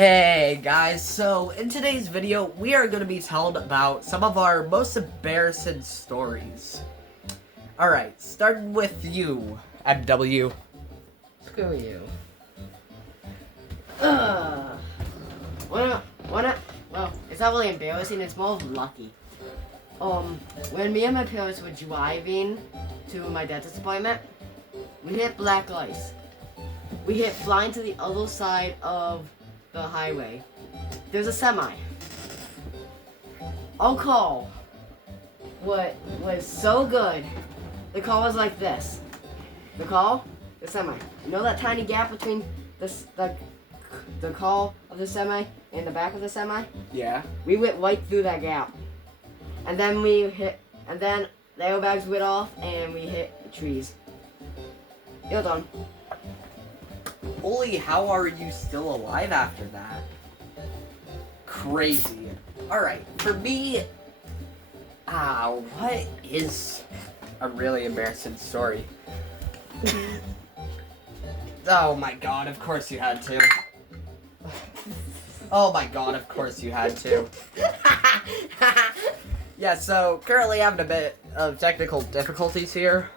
Hey guys, so in today's video, we are going to be telling about some of our most embarrassing stories. Alright, starting with you, MW. Screw you. Well, it's not really embarrassing, it's more of lucky. When me and my parents were driving to my dentist appointment, we hit black ice. We hit flying to the other side of the highway. There's a semi. Our call was so good. The call was like this. The semi. You know that tiny gap between the call of the semi and the back of the semi? Yeah. We went right through that gap. And then the airbags went off and we hit the trees. You're done. Holy, how are you still alive after that? Crazy. Alright, for me, what is a really embarrassing story? Oh my god, of course you had to. Oh my god, of course you had to. Yeah, so currently having a bit of technical difficulties here.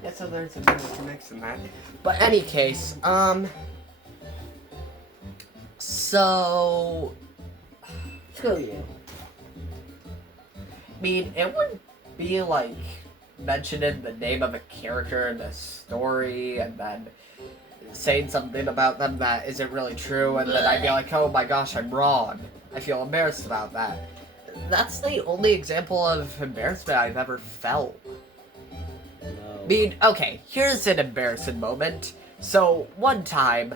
Yeah, so there's a bit of a mix in that. But any case, so Screw you. I mean, it would be like mentioning the name of a character in the story and then saying something about them that isn't really true, and then I'd be like, oh my gosh, I'm wrong. I feel embarrassed about that. That's the only example of embarrassment I've ever felt. No. I mean, okay, here's an embarrassing moment. So, one time,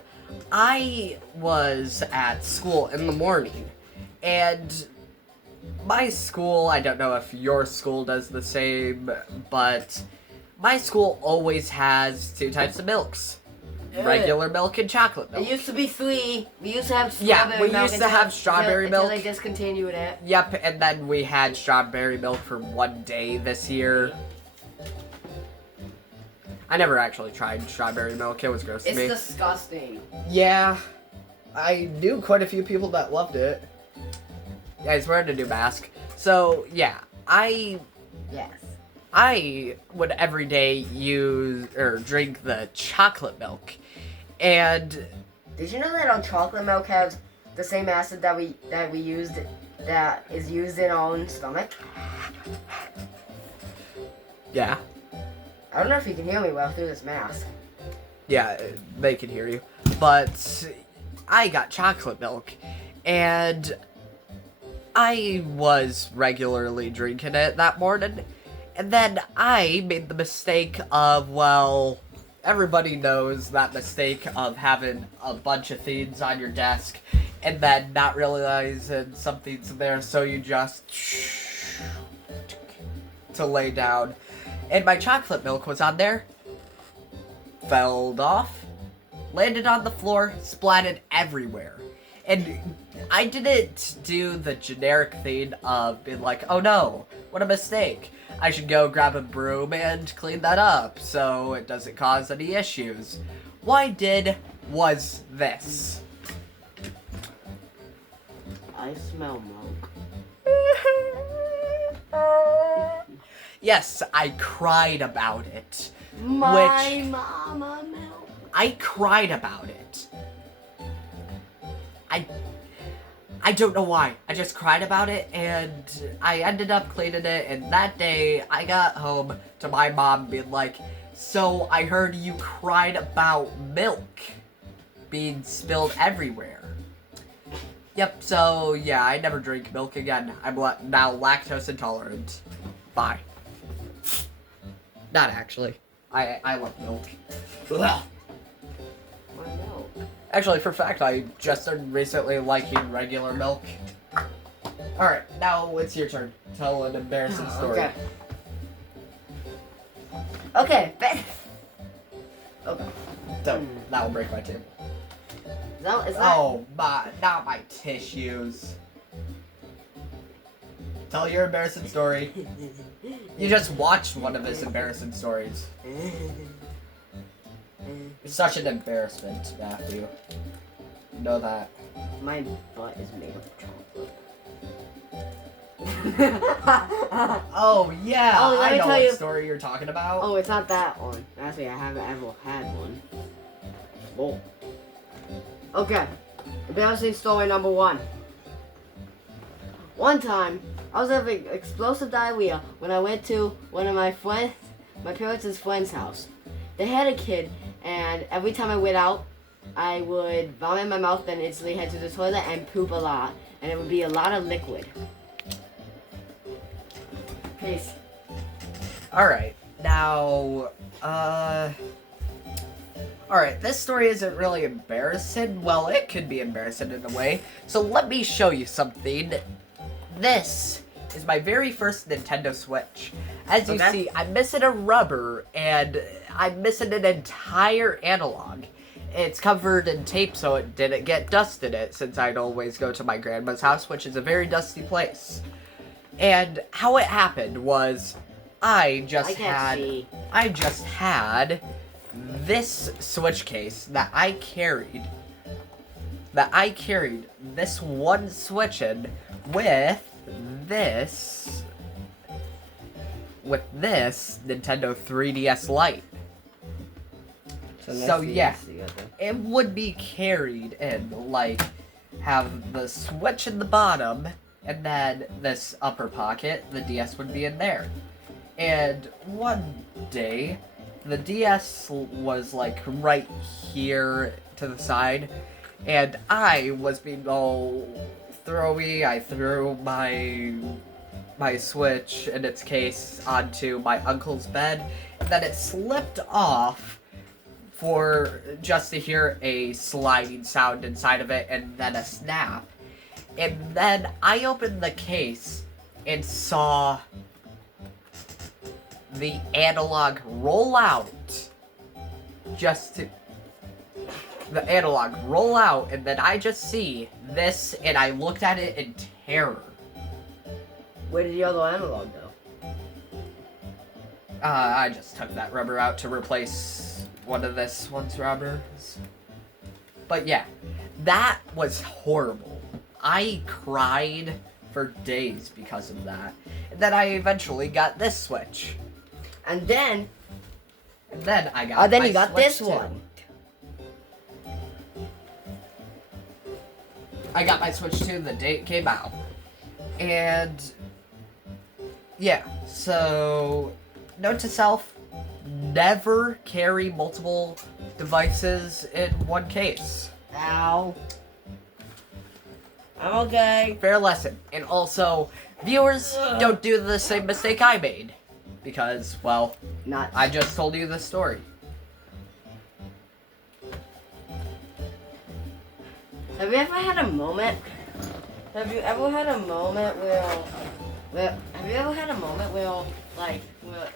I was at school in the morning, and my school, I don't know if your school does the same, but my school always has two types of milks. Regular milk and chocolate milk. It used to be 3. We used to have strawberry milk. Yeah, we used to have strawberry milk. Until they discontinued it. Yep, and then we had strawberry milk for one day this year. I never actually tried strawberry milk. It was gross to me. It's disgusting. Yeah, I knew quite a few people that loved it. Yeah, he's wearing a new mask. So, yeah, Yes. I would every day use or drink the chocolate milk. And Did you know that our chocolate milk has the same acid that we used that is used in our own stomach? yeah, I don't know if you can hear me well through this mask. yeah, they can hear you. But I got chocolate milk, and I was regularly drinking it that morning. And then I made the mistake of, well, everybody knows that mistake of having a bunch of things on your desk and then not realizing something's there, so you just to lay down. And my chocolate milk was on there, fell off, landed on the floor, splattered everywhere. And I didn't do the generic thing of being like, oh no, what a mistake. I should go grab a broom and clean that up so it doesn't cause any issues. What I did was this. I smell milk. Yes, I cried about it. My mama milk. I cried about it. I don't know why. I just cried about it, and I ended up cleaning it, and that day, I got home to my mom being like, so I heard you cried about milk being spilled everywhere. Yep, so yeah, I never drink milk again. I'm now lactose intolerant. Bye. Not actually. I love milk. Ugh. My milk. Actually, for fact, I just started recently liking regular milk. Alright, now it's your turn. Tell an embarrassing story. Okay. Okay. Okay. So, that will break my table. Is that? Oh, not my tissues. Tell your embarrassing story. You just watched one of his embarrassing stories. You're such an embarrassment, Matthew. You know that. My butt is made of chocolate. Oh, yeah. Oh, let I me know tell what you- story you're talking about. Oh, it's not that one. Actually, I haven't ever had one. Oh. Okay. Embarrassing story number 1. One time, I was having explosive diarrhea when I went to one of my parents' friend's house. They had a kid, and every time I went out, I would vomit in my mouth, then instantly head to the toilet and poop a lot, and it would be a lot of liquid. Peace. Alright, now, Alright, this story isn't really embarrassing. Well, it could be embarrassing in a way. So let me show you something. This is my very first Nintendo Switch. As you Okay. see, I'm missing a rubber, and I'm missing an entire analog. It's covered in tape so it didn't get dust in it, since I'd always go to my grandma's house, which is a very dusty place. And how it happened was, I just had this Switch case that I carried. This one Switch in with this Nintendo 3DS Lite. So yeah, it would be carried in, like, have the Switch in the bottom, and then this upper pocket, the DS would be in there. And one day, the DS was, like, right here to the side, and I was being all throwy. I threw my Switch in its case onto my uncle's bed, and then it slipped off for just to hear a sliding sound inside of it and then a snap. And then I opened the case and saw the analog roll out. The analog roll out, and then I just see this, and I looked at it in terror. Where did the other analog go? I just took that rubber out to replace one of this one's rubbers. But yeah, that was horrible. I cried for days because of that. And then I eventually got this Switch. And then I got then my you got Switch this too. one. I got my Switch 2 the day it came out. And yeah, so note to self, never carry multiple devices in one case. Ow. I'm okay. Fair lesson. And also, viewers, don't do the same mistake I made. Because, well, Not. I just told you the story. Have you ever had a moment? Have you ever had a moment where have you ever had a moment where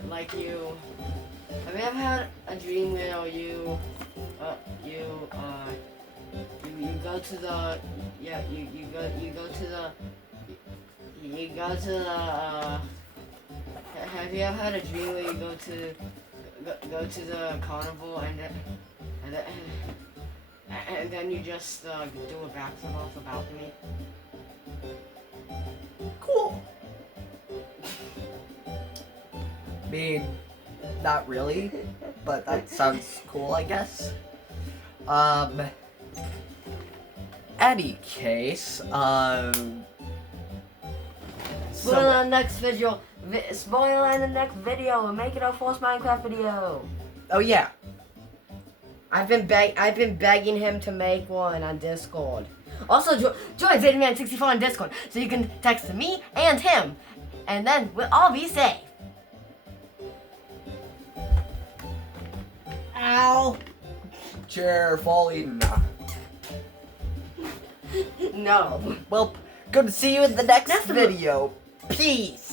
like you have you ever had a dream where you go to the have you ever had a dream where you go to the carnival and then you just do a backflip off the balcony? Cool. I mean, not really, but that sounds cool, I guess. Any case, Spoiler in the next video. Spoiler in the next video. We're making our first Minecraft video. oh yeah, I've been begging him to make one on Discord. Also, join VidMan64 on Discord so you can text me and him, and then we'll all be safe. Ow. chair falling. No. Well, good to see you in the next That's the- video. Peace.